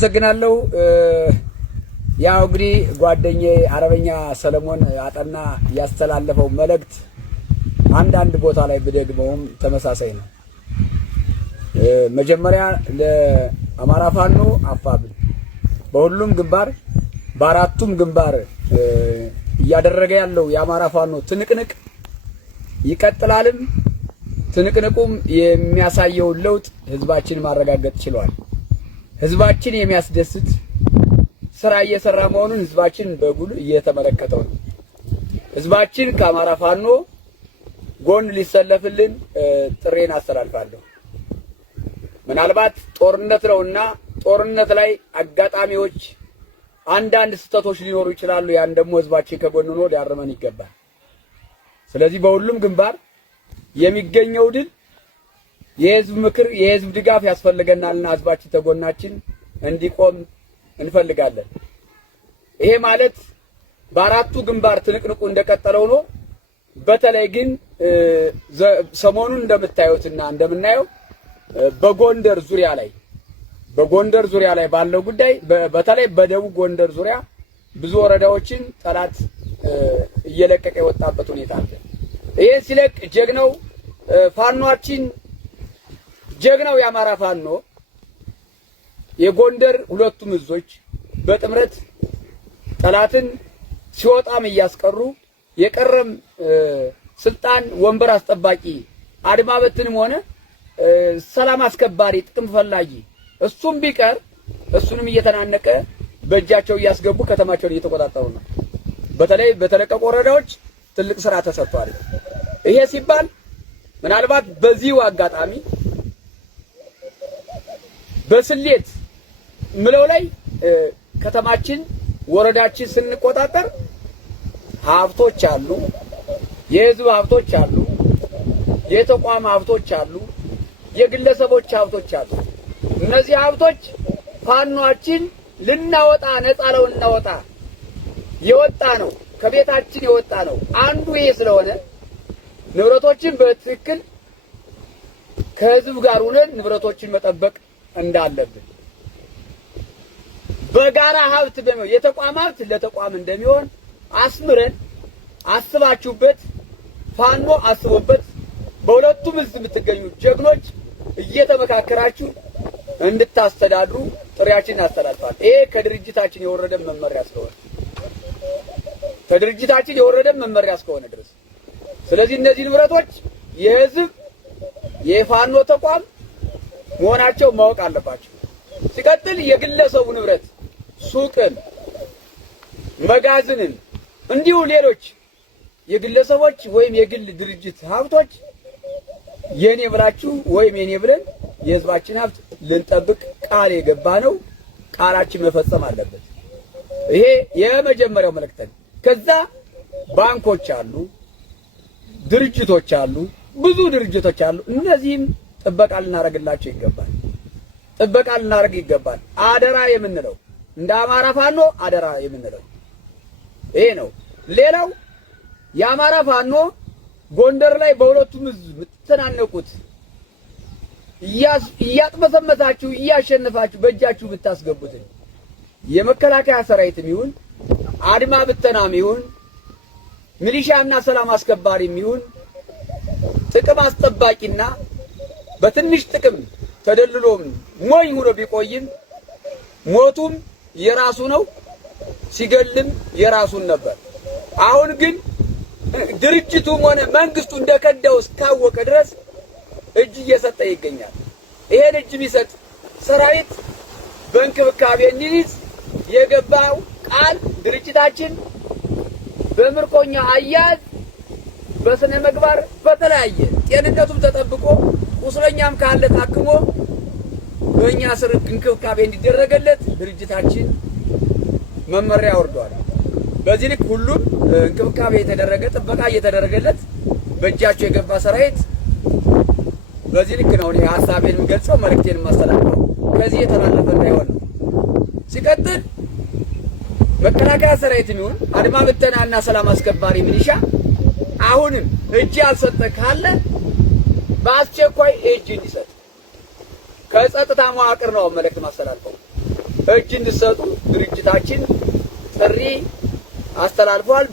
አመሰግናለሁ። ያው እንግዲህ ጓደኛዬ አርበኛ ሰለሞን አጠና ያስተላለፈው መልእክት አንዳንድ ቦታ ላይ ብደግመውም ተመሳሳይ ነው። መጀመሪያ ለአማራ ፋኖ አፋብን በሁሉም ግንባር በአራቱም ግንባር እያደረገ ያለው የአማራ ፋኖ ትንቅንቅ ይቀጥላልም። ትንቅንቁም የሚያሳየው ለውጥ ህዝባችን ማረጋገጥ ችሏል። ህዝባችን የሚያስደስት ስራ እየሰራ መሆኑን ህዝባችን በጉል እየተመለከተው ነው። ህዝባችን ከአማራ ፋኖ ጎን ሊሰለፍልን ጥሬን አስተላልፋለሁ። ምናልባት ጦርነት ነውና ጦርነት ላይ አጋጣሚዎች አንዳንድ ስህተቶች ሊኖሩ ይችላሉ። ያን ደግሞ ህዝባችን ከጎን ሆኖ ሊያርመን ይገባል። ስለዚህ በሁሉም ግንባር የሚገኘው ድል የህዝብ ምክር የህዝብ ድጋፍ ያስፈልገናልና ህዝባችን ተጎናችን እንዲቆም እንፈልጋለን። ይሄ ማለት በአራቱ ግንባር ትንቅንቁ እንደቀጠለው ነው። በተለይ ግን ሰሞኑን እንደምታዩትና እንደምናየው በጎንደር ዙሪያ ላይ ባለው ጉዳይ በተለይ በደቡብ ጎንደር ዙሪያ ብዙ ወረዳዎችን ጠላት እየለቀቀ የወጣበት ሁኔታ አለ። ይሄ ሲለቅ ጀግናው ፋኖአችን ጀግናው የአማራ ፋኖ የጎንደር ሁለቱም እዞች በጥምረት ጠላትን ሲወጣም እያስቀሩ የቀረም ስልጣን ወንበር አስጠባቂ አድማ በትንም ሆነ ሰላም አስከባሪ ጥቅም ፈላጊ እሱም ቢቀር እሱንም እየተናነቀ በእጃቸው እያስገቡ ከተማቸውን እየተቆጣጠሩ ነው። በተለይ በተለቀቁ ወረዳዎች ትልቅ ስራ ተሰርቷል። ይሄ ሲባል ምናልባት በዚሁ አጋጣሚ በስሌት ምለው ላይ ከተማችን ወረዳችን ስንቆጣጠር ሀብቶች አሉ፣ የህዝብ ሀብቶች አሉ፣ የተቋም ሀብቶች አሉ፣ የግለሰቦች ሀብቶች አሉ። እነዚህ ሀብቶች ፋኖአችን ልናወጣ ነፃ ልናወጣ የወጣ ነው፣ ከቤታችን የወጣ ነው። አንዱ ይሄ ስለሆነ ንብረቶችን በትክክል ከህዝብ ጋር ሆነን ንብረቶችን መጠበቅ እንዳለብን በጋራ ሀብት በሚሆን የተቋም ሀብት ለተቋም እንደሚሆን አስምረን አስባችሁበት ፋኖ አስቦበት በሁለቱም ህዝብ የምትገኙ ጀግኖች እየተመካከራችሁ እንድታስተዳድሩ ጥሪያችንን አስተላልፋል። ይሄ ከድርጅታችን የወረደ መመሪያ እስከሆነ ድረስ ስለዚህ እነዚህ ንብረቶች የህዝብ የፋኖ ተቋም መሆናቸው ማወቅ አለባቸው። ሲቀጥል የግለሰቡ ንብረት ሱቅን፣ መጋዘንን እንዲሁ ሌሎች የግለሰቦች ወይም የግል ድርጅት ሀብቶች የኔ ብላችሁ ወይም የኔ ብለን የህዝባችን ሀብት ልንጠብቅ ቃል የገባ ነው። ቃላችን መፈጸም አለበት። ይሄ የመጀመሪያው መልእክት። ከዛ ባንኮች አሉ፣ ድርጅቶች አሉ፣ ብዙ ድርጅቶች አሉ። እነዚህም ጥበቃ ልናደርግላቸው ይገባል። አደራ የምንለው እንደ አማራ ፋኖ አደራ የምንለው ይሄ ነው። ሌላው የአማራ ፋኖ ጎንደር ላይ በሁለቱም ህዝብ የምትተናነቁት እያጥመሰመሳችሁ እያሸነፋችሁ በእጃችሁ ብታስገቡት የመከላከያ ሰራዊትም ይሁን አድማ ብተናም ይሁን ሚሊሻና ሰላም አስከባሪም ይሁን ጥቅም አስጠባቂና በትንሽ ጥቅም ተደልሎም ሞኝ ሆኖ ቢቆይም ሞቱም የራሱ ነው፣ ሲገልም የራሱን ነበር። አሁን ግን ድርጅቱም ሆነ መንግስቱ እንደከዳው እስካወቀ ድረስ እጅ እየሰጠ ይገኛል። ይሄን እጅ ቢሰጥ ሰራዊት በእንክብካቤ እንዲይዝ የገባው ቃል ድርጅታችን በምርኮኛ አያያዝ በስነ ምግባር በተለያየ ጤንነቱም ተጠብቆ ቁስለኛም ካለ ታክሞ በእኛ ስር እንክብካቤ እንዲደረገለት ድርጅታችን መመሪያ ወርዷል። በዚህ ልክ ሁሉም እንክብካቤ የተደረገ ጥበቃ እየተደረገለት በእጃቸው የገባ ሰራዊት በዚህ ልክ ነው እኔ ሐሳቤን የምገልጸው መልእክቴን የማስተላልፈው። ከዚህ የተላለፈ እንዳይሆን ነው። ሲቀጥል መከላከያ ሰራዊትም ይሁን አድማ ብተናና ሰላም አስከባሪ ሚሊሻ አሁንም እጅ ያልሰጠ ካለ በአስቸኳይ እጅ እንዲሰጥ ከጸጥታ መዋቅር ነው መልእክት ማስተላልፈው። እጅ እንድትሰጡ ድርጅታችን ጥሪ አስተላልፏል።